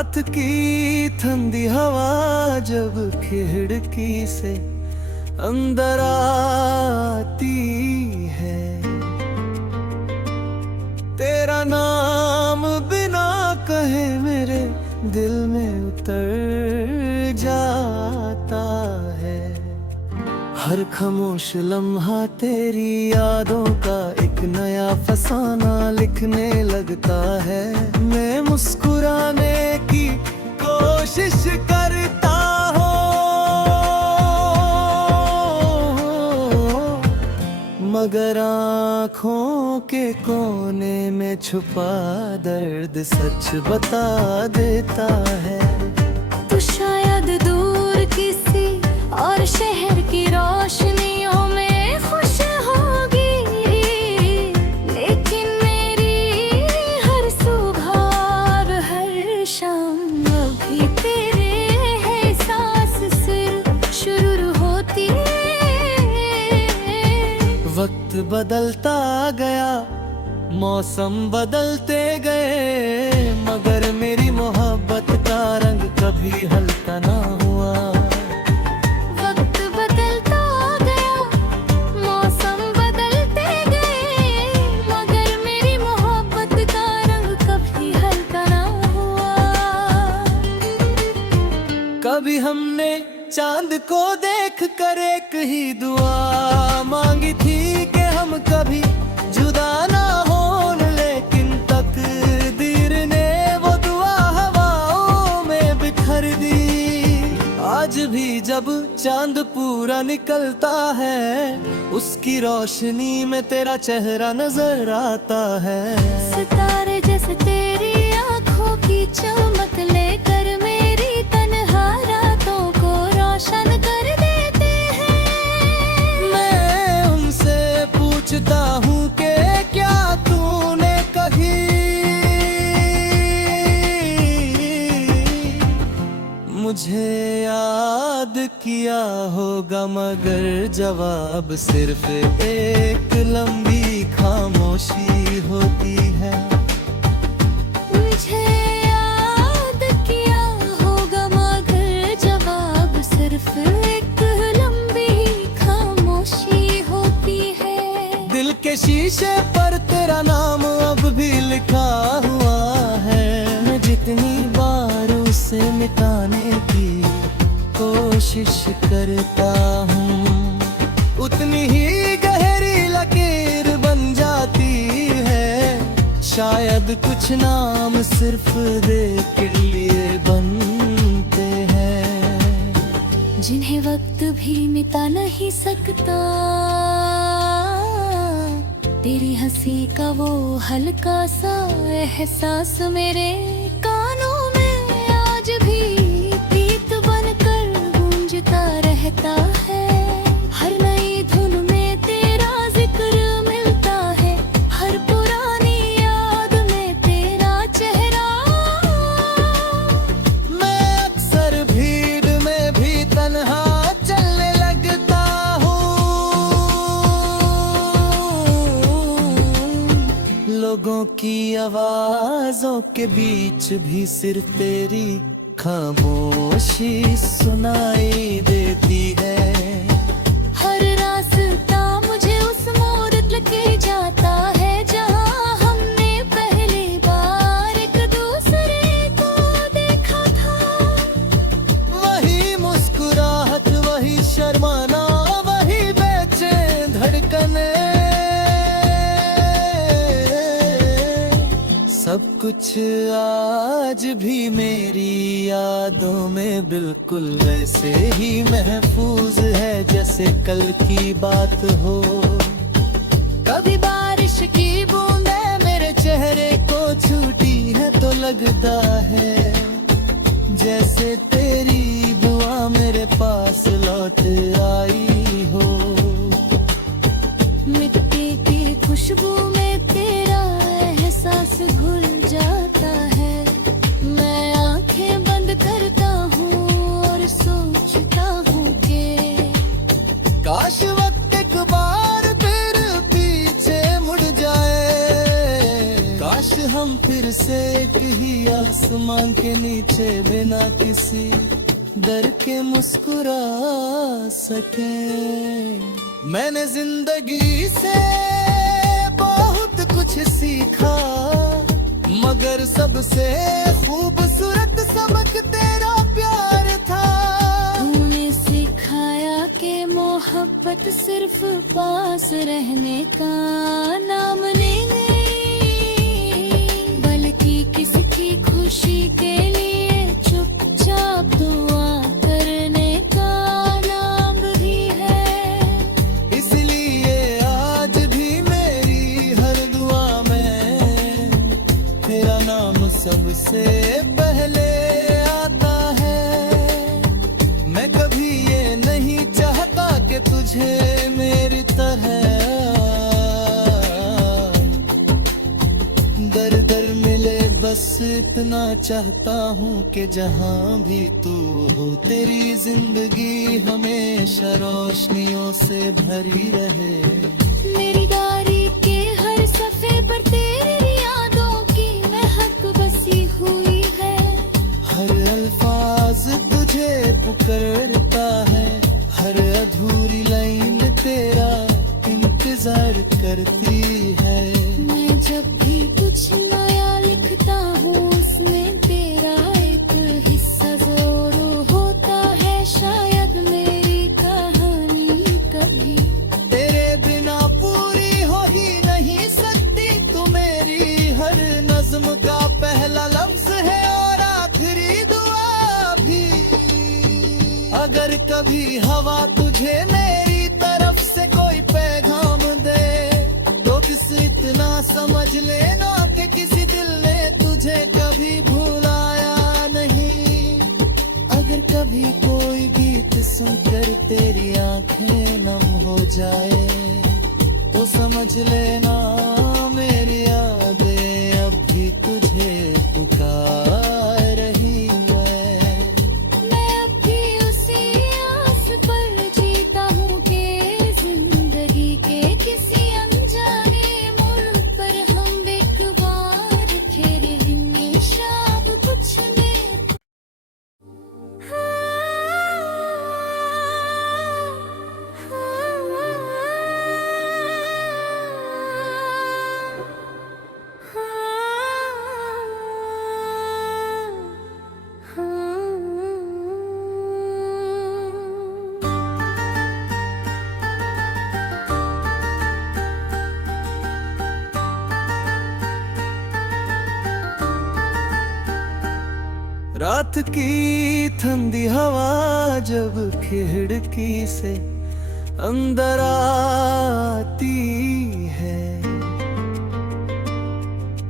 रात की ठंडी हवा जब खिड़की से अंदर आती है, तेरा नाम बिना कहे मेरे दिल में उतर जाता है। हर खामोश लम्हा तेरी यादों का एक नया फसाना लिखने लगता है। मैं मुस्कुराने की कोशिश करता हूँ, मगर आँखों के कोने में छुपा दर्द सच बता देता है। तू शायद दूर किसी और शहर की रोशनियों में खुश होगी, लेकिन मेरी हर सुबह और हर शाम अभी तेरे एहसास से शुरू होती है। वक्त बदलता गया, मौसम बदलते गए, मगर मेरी मोहब्बत का रंग कभी हल्का ना हुआ। वक्त बदलता गया, मौसम बदलते गए, मगर मेरी मोहब्बत का रंग कभी हल्का ना हुआ। कभी हमने चांद को देख कर एक ही दुआ मांगी थी कि हम कभी जुदा ना हो, लेकिन तकदीर ने वो दुआ हवाओं में बिखर दी। आज भी जब चांद पूरा निकलता है, उसकी रोशनी में तेरा चेहरा नजर आता है। सितारे जैसे तेरी आंखों की चमक लेकर मेरी तन्हा रातों को रोशन कर देते हैं। मैं उनसे पूछता हूँ कि क्या तूने कभी मुझे याद किया होगा, मगर जवाब सिर्फ एक लंबी खामोशी होती है। मुझे याद किया होगा, मगर जवाब सिर्फ एक लंबी खामोशी होती है। दिल के शीशे पर तेरा नाम अब भी लिखा हुआ है। मैं जितनी बार उसे मिटाने की कोशिश करता हूँ, उतनी ही गहरी लकीर बन जाती है। शायद कुछ नाम सिर्फ देख के लिए बनते हैं, जिन्हें वक्त भी मिटा नहीं सकता। तेरी हंसी का वो हल्का सा एहसास मेरे कानों में आज भी गीत बनकर गूंजता रहता है। हर नई धुन में तेरा जिक्र मिलता है, हर पुरानी याद में तेरा चेहरा। मैं अक्सर भीड़ में भी तन्हा चलने लगता हूँ, लोगों की आवाजों के बीच भी सिर्फ तेरी खामोशी सुनाई देती है। हर रास्ता मुझे उस मोड़ लेके जाता है, जहाँ हमने पहली बार एक दूसरे को देखा था। वही मुस्कुराहट, वही शर्माना, वही बेचैन धड़कने, सब कुछ आज भी मेरी यादों में बिल्कुल वैसे ही महफूज है जैसे कल की बात हो। कभी बारिश की बूंदें मेरे चेहरे को छूती है तो लगता है जैसे तेरी दुआ मेरे पास लौट आई हो। मिट्टी की खुशबू में तेरा एहसास घुल जाता है। मैं आंखें बंद करता हूँ और सोचता हूँ कि काश वक्त एक बार फिर पीछे मुड़ जाए, काश हम फिर से एक ही आसमां के नीचे बिना किसी डर के मुस्कुरा सके। मैंने जिंदगी से बहुत कुछ सीखा, मगर सबसे खूबसूरत सबक तेरा प्यार था। तूने सिखाया कि मोहब्बत सिर्फ पास रहने का नाम नहीं, बल्कि किसी की खुशी के लिए चुपचाप दुआ करने का नाम भी है। इसलिए आज भी मेरी हर दुआ में तेरा नाम सबसे पहले आता है। मैं कभी ये नहीं चाहता कि तुझे मेरी तरह दर दर मिले, बस इतना चाहता हूँ कि जहाँ भी तू हो तेरी जिंदगी हमेशा रोशनियों से भरी रहे। मेरी डायरी के हर सफ़े पर तेरी यादों की महक बसी हुई है। हर अल्फाज तुझे पुकारता है, हर अधूरी लाइन तेरा इंतजार करती है। मैं जब भी कुछ नया लिखता हूँ उसमें तेरा एक हिस्सा जरूर होता है। शायद मेरी कहानी कभी तेरे बिना पूरी हो ही नहीं सकती। तू मेरी हर नज्म का पहला लफ्ज है और आखिरी दुआ भी। अगर कभी हवा तुझे मेरी तरफ से कोई पैगाम दे तो किस इतना समझ लेना कि किसी दिल ने तुझे कभी भुलाया नहीं। अगर कभी कोई गीत सुनकर तेरी आंखें नम हो जाए तो समझ लेना मेरी यादें अब भी तुझे पुकार रही है। मैं अब भी उसी आस पर जीता हूँ कि जिंदगी के किसी अनजाने मोड़ पर हम एक बार फिर हमेशा अब कुछ में रात की ठंडी हवा जब खिड़की से अंदर आती है,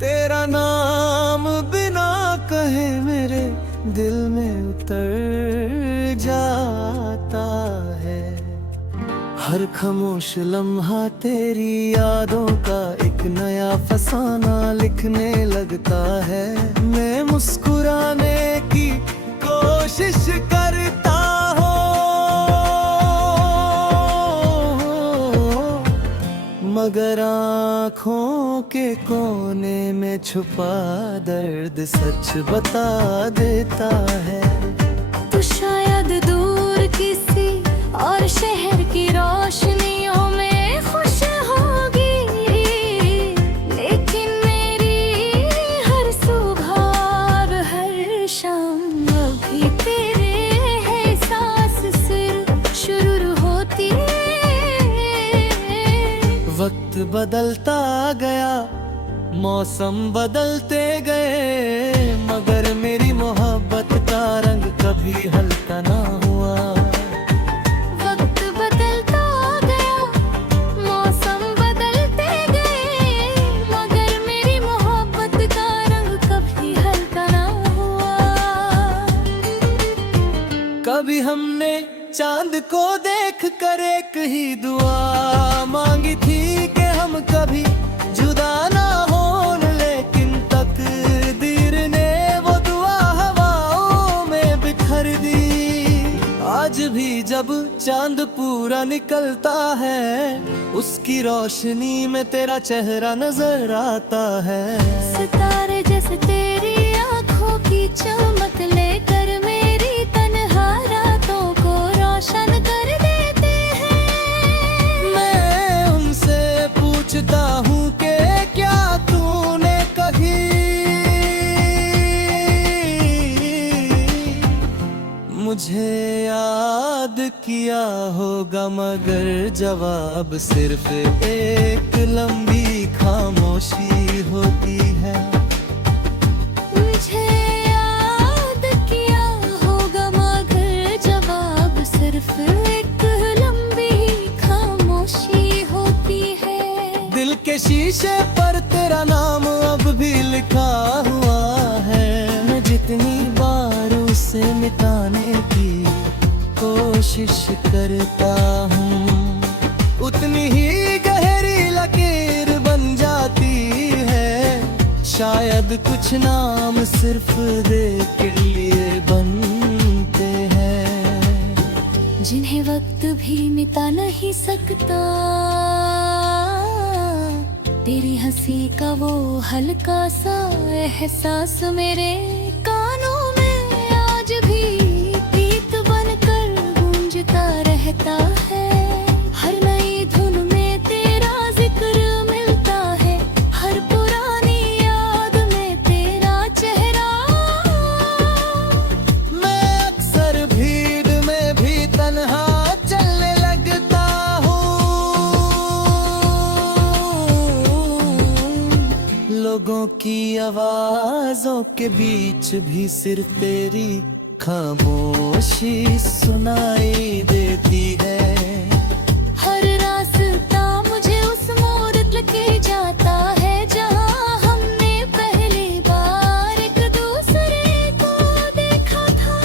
तेरा नाम बिना कहे मेरे दिल में उतर जाता है। हर खामोश लम्हा तेरी यादों का एक नया फसाना लिखने लगता है। मैं मुस्कुराने की कोशिश करता हूँ, मगर आँखों के कोने में छुपा दर्द सच बता देता है। तू शायद दूर किसी और शहर की रोशनियों में खुश होगी, लेकिन मेरी हर सुबह और हर शाम अभी तेरे एहसास से शुरू होती है। वक्त बदलता गया, मौसम बदलते गए, मगर मेरी मोहब्बत का रंग कभी हल्का ना हुआ। वक्त बदलता गया, मौसम बदलते गए, मगर मेरी मोहब्बत का रंग कभी हल्का ना हुआ। कभी हमने चांद को देख कर एक ही दुआ मांगी थी कि हम कभी जुदा ना हो, लेकिन तकदीर ने वो दुआ हवाओं में बिखर दी। आज भी जब चांद पूरा निकलता है, उसकी रोशनी में तेरा चेहरा नजर आता है। सितारे जैसे तेरी आंखों चमक लेकर मेरी तन्हा रातों को रोशन कर देते हैं। मैं उनसे पूछता हूँ कि क्या तूने कभी मुझे याद किया होगा, मगर जवाब सिर्फ एक लंबी खामोशी होती है। मुझे याद किया होगा मगर जवाब सिर्फ एक लंबी खामोशी होती है। दिल के शीशे पर तेरा नाम अब भी लिखा हुआ है। मैं जितनी बार उसे मिटाने की कोशिश करता हूँ, उतनी ही गहरी लकीर बन जाती है। शायद कुछ नाम सिर्फ देख के लिए बनते हैं, जिन्हें वक्त भी मिटा नहीं सकता। तेरी हंसी का वो हल्का सा एहसास मेरे कानों में आज भी गीत बनकर गूंजता रहता है। हर नई धुन में तेरा जिक्र मिलता है, हर पुरानी याद में तेरा चेहरा। मैं अक्सर भीड़ में भी तन्हा चलने लगता हूँ, लोगों की आवाजों के बीच भी सिर्फ तेरी खामोशी सुनाई देती है। हर रास्ता मुझे उस मोड़ लेके जाता है जहाँ हमने पहली बार एक दूसरे को देखा था।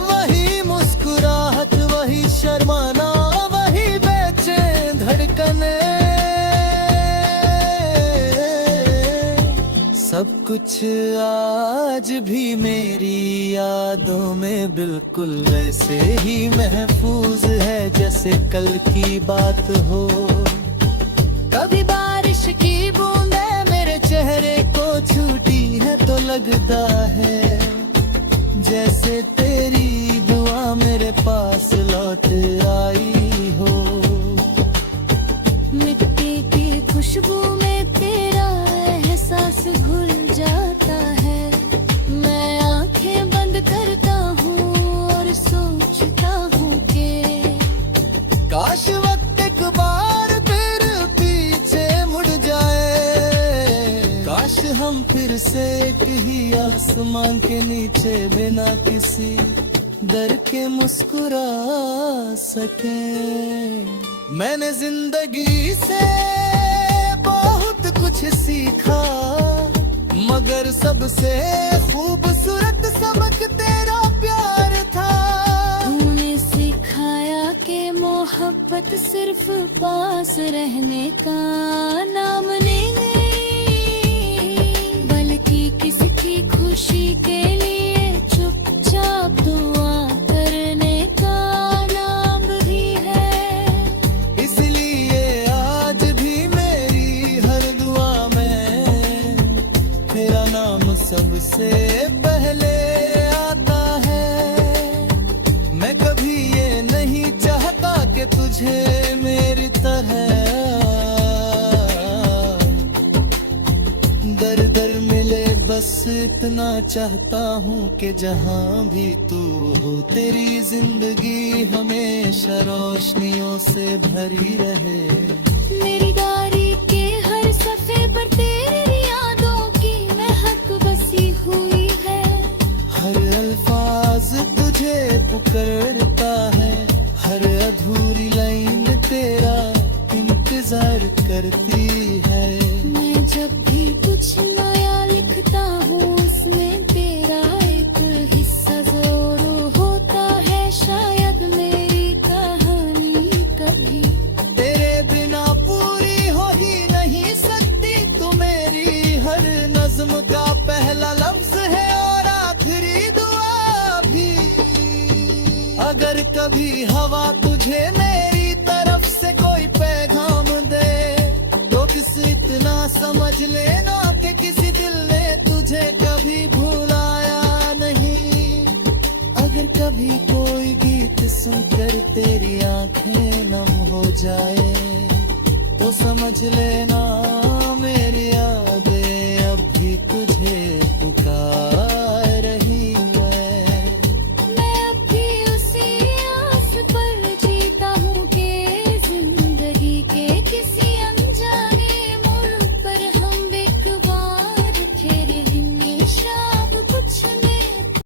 वही मुस्कुराहट, वही शर्माना, वही बेचैन धड़कने, सब कुछ आज भी मेरी यादों में बिल्कुल वैसे ही महफूज है जैसे कल की बात हो। कभी बारिश की बूंदें मेरे चेहरे को छूटी है तो लगता है जैसे तेरी दुआ मेरे पास लौट आई हो। मिट्टी की खुशबू में तेरा एहसास घुल जाता है। मैं आंखें बंद करता हूँ और सोचता हूँ कि काश वक्त एक बार फिर पीछे मुड़ जाए, काश हम फिर से एक ही आसमान के नीचे बिना किसी डर के मुस्कुरा सके। मैंने जिंदगी से बहुत कुछ सीखा, मगर सबसे खूबसूरत सबक तेरा प्यार था। तूने सिखाया कि मोहब्बत सिर्फ पास रहने का नाम नहीं, बल्कि किसी की खुशी के लिए चुपचाप दुआ करने का नाम भी है। इसलिए आज भी मेरी हर दुआ में तेरा नाम सबसे पहले आता है। मैं कभी ये नहीं चाहता कि तुझे मेरी तरह दर दर मिले, बस इतना चाहता हूँ कि जहाँ भी तू हो तेरी जिंदगी हमेशा रोशनियों से भरी रहे। मेरी डायरी के हर सफ़े पर तेरी यादों की महक बसी हुई है। हर अल्फाज तुझे पुकारता है, हर अधूरी लाइन तेरा इंतजार करती है। मैं जब भी कुछ नया लिखता हूँ उसमें तेरा एक हिस्सा जरूर होता है। शायद मेरी कहानी कभी तेरे बिना पूरी हो ही नहीं सकती, तू मेरी हर नज्म का पहला लफ्ज है और आखिरी दुआ भी। अगर कभी हवा तुझे मेरी तरफ से कोई पैगाम दे तो किस इतना समझ लेना कि किसी दिल ने तुझे कभी भूला जाए तो समझ लेना